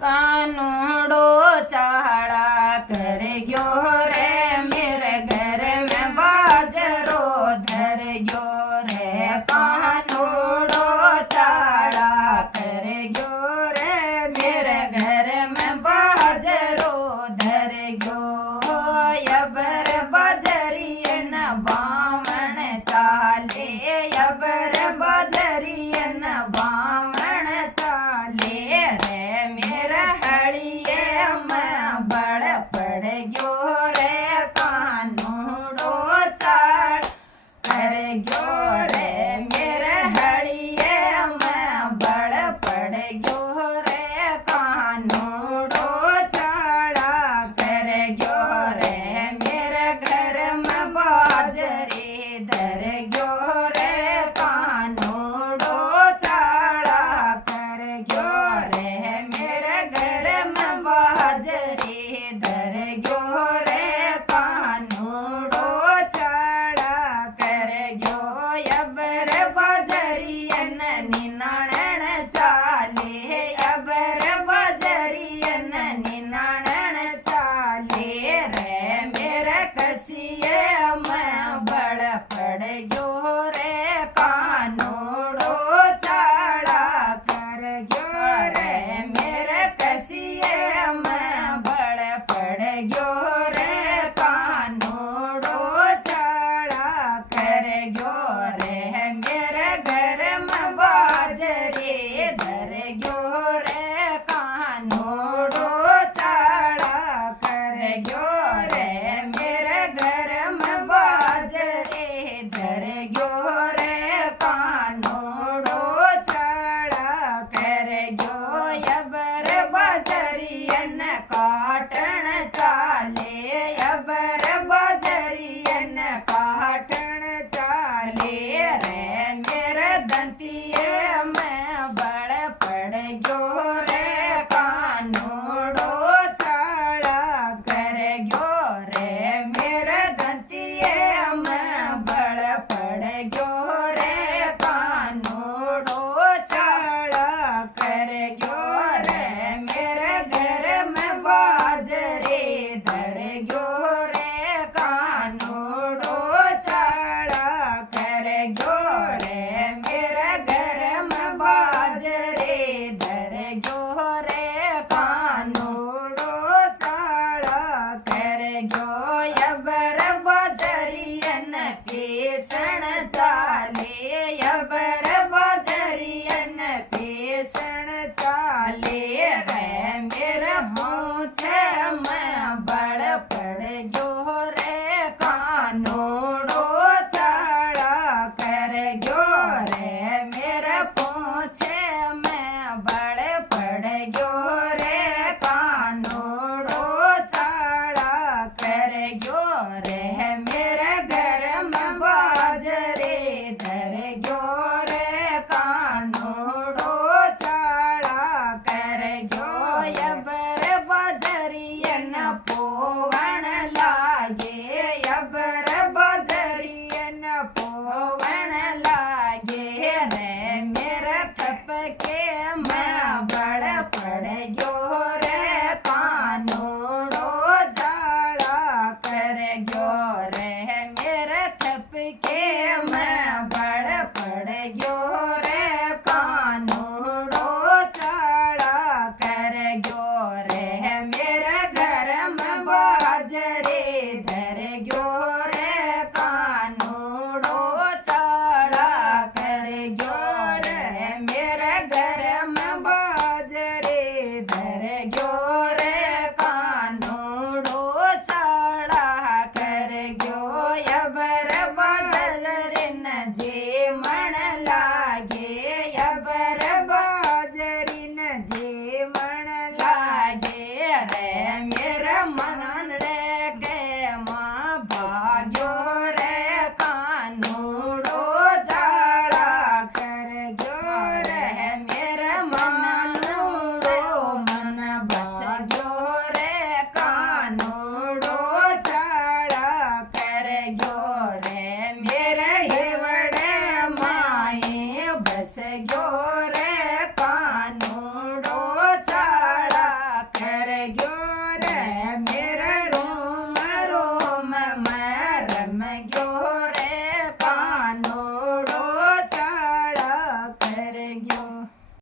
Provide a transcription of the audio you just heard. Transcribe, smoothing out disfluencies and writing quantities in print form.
कानूड़ो चाड़ा कर गयो रे मेरे घर में बाजरो धर गयो रे कानूड़ो चाड़ा कर गयो रे मेरे घर में बाजरो धर गयो यबर बजरियन बामण चाले यबर बजरियन बामण चाले रे मेरा हड़िये में बड़ पड़ गयो रे कानूड़ो चाड़ कर गयो रे मेरे हड़िये में बड़ पड़ गयो रे कानूड़ो चाड़ा कर गयो रे मेरे घर में बाजरी धर गयो रे कानूड़ो चाड़ा कर गयो रे मेरे घर में बाजरी धर गयो रे कानूड़ो चाड़ा कर गयो यबर बजरियन निनाणन चाले यबर बजरियन निनाणन चाले रे मेरे कसिए में बड़ पड़ गयो रे कानूड़ो चाड़ा कर गयो रे मेरे कसिए में बड़ पड़ गयो रे कानूड़ो चाड़ा कर गयो रे मेरे घर में बाजरी धर गयो रे कानूड़ो चाड़ा कर गयो रे मेरे घर में बाजरी धर गयो रे कानूड़ो चाड़ा कर गयो यबर बजरियन काटण चाले यबर बजरियन काटण चाले रे मेरे दंतिये में बड़ पड़ गयो रे कानूड़ो चाड़ा कर गयो रे मेरे दंतिये में बड़ पड़ गयो रे कानूड़ो चाड़ा कर गयो रे मेरे घर में बाजरी धर गयो रे कानूड़ो चाड़ा कर गयो रे मेरे घर में बाजरी धर गयो रे कानूड़ो चाड़ा कर गयो यबर बजरियन पेसण चाले यबर बजरियन पेसण चाले रे मेरे होंठ में बड़ पड़ गयो रे कानूड़ो चाड़ा कर गयो रे मेरे पोछे में बड़ पड़ गयो रे कानूड़ो चाड़ा कर गयो रे मेरे घर में बाजरी धर गयो रे कानूड़ो चाड़ा कर गयो यबर बजरियन पोवण लागे यबर बजरियन पोवण लागे रे मेरे थपके में बड़ पड़ गयो रे कानूड़ो चाड़ा कर गयो रे मेरे थपके में बड़ पड़ गयो रे कानूड़ो चाड़ा कर गयो रे मेरे घर में बाजरी धर गयो रे कानूड़ो चाड़ा कर गयो रे मेरे घर में बाजरी धर गयो रे कानूड़ो चाड़ा कर गयो यबर बजरिन जे मण लागे यबर बजरिन जे मण लागे रे मेरे मन रे गे माँ भाग्यो रे कानूड़ो चाड़ा कर गयो रे मेरे मनूड़ो मन भाग्यो रे कानूड़ो चाड़ा कर गयो रे मेरे हेवड़े माए बस गयो रे कानूड़ो चाड़ा ગયો